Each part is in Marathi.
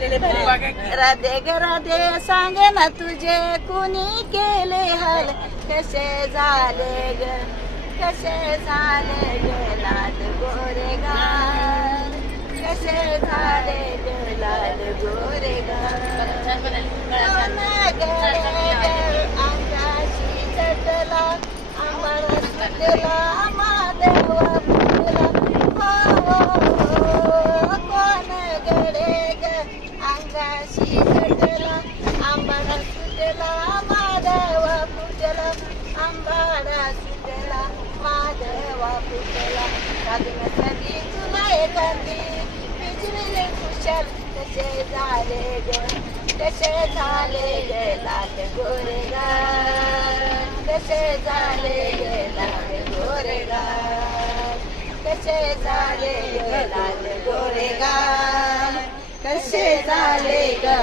राधे ग राधे सांगे ना तुझे कुणी केले हल? कसे झाले ग? कसे झाले ग लाल गोरे गाल? कसे झाले ग लाल गोरे गाल? अंगाशी चटला? आंबार सुटला माधवा फुटला हो, हो, कोण गडे ग अंगाशी चटला आंबाडा सुटला माधवा फुटला आंबाडा सुटला माधवा फुटला साधून सदी तुला एखादी बिजलेले कुशल कसे झाले ग तसे झाले ग लाल गोरे गाल कसे झाले गेला लाल गोरे कसे झाले ग लाल गोरे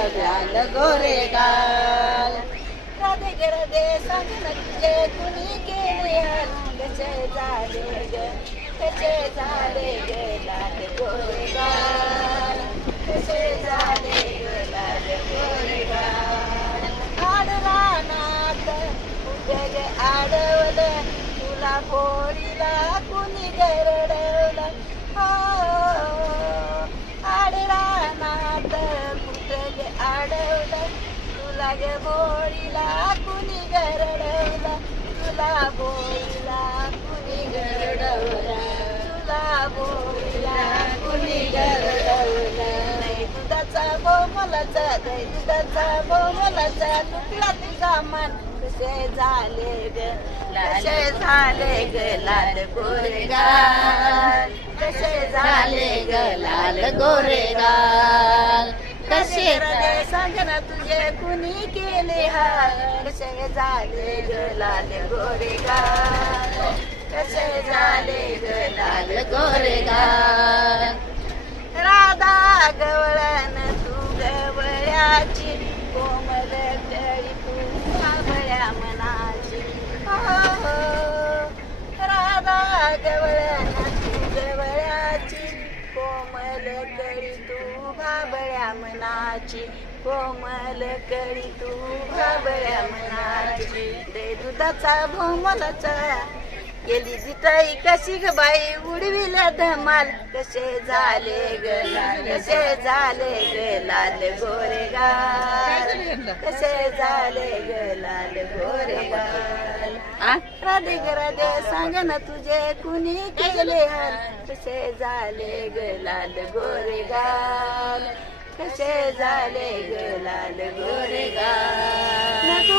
झाले गोरे गाल. राधे गे राधे सांग ना कुणी केले हाल कसे झाले गे? कसे झाले ग लाल गोरे गाल? कसे झाले गे लाल गोरे गाल? आड रानात उजग आडवलं तुला पोरी तुला ग बोळीला कुणी गरडवला? तुला बोळीला कुणी गरडवला? तुला बोळीला कुणी गरडवला? नाही दुधाचा बोमलाचा दही दुधाचा बोमलाचा. तुटला तुझा मन कसे झाले ग? कसे झाले ग लाल गोरेगा कसे झाले ग लाल गोरेगा कसे झाले ग लाल कसे झाले ग लाल गोरे गाल राधा गवळण तू गवळ्याची कोमल तळी तू सावळ्या मनाची हो, हो. राधा गवळण तू गवळ्याची कोमल कळी तू भाबळ्या मनाची कोमल कळी तू. भाबळ्या मनाची दे दुधाचा भोमलाचा. गेली जिताई कशी ग बाई? उडविल्या धमाल. कसे झाले ग लाल? कसे झाले ग लाल कसे झाले ग लाल गोरे राधे ग राधे सांग ना तुझे कुणी केले हाल? कसे झाले ग लाल कसे झाले ग लाल गोरे गाल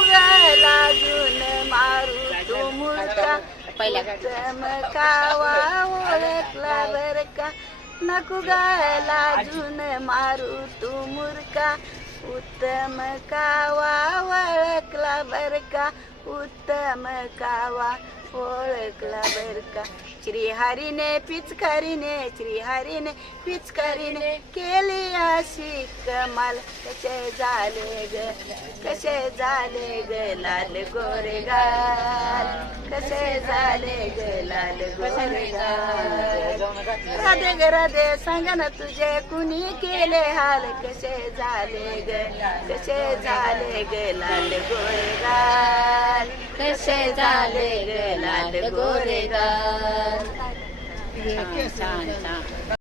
लाजून मारू तू मुर्का? पहिल्या चमकावा ओळखला बर का नको गायला अजून मारू तू मुरका? उत्तम कावा ओळखला बर का उत्तम कावा ओळखला बर का? श्रीहरीने पिचकारीने श्रीहरीने पिचकारीने केली अशी कमाल. कसे झाले ग कसे झाले ग लाल गोरेगा कसे झाले ग लाल गोरे गाल राधे ग राधे सांग ना तुझे कुणी केले हाल? कसे झाले ग कसे झाले ग लाल गोरे गाल? कसे झाले ग लाल गोरे गाल? छान छान छान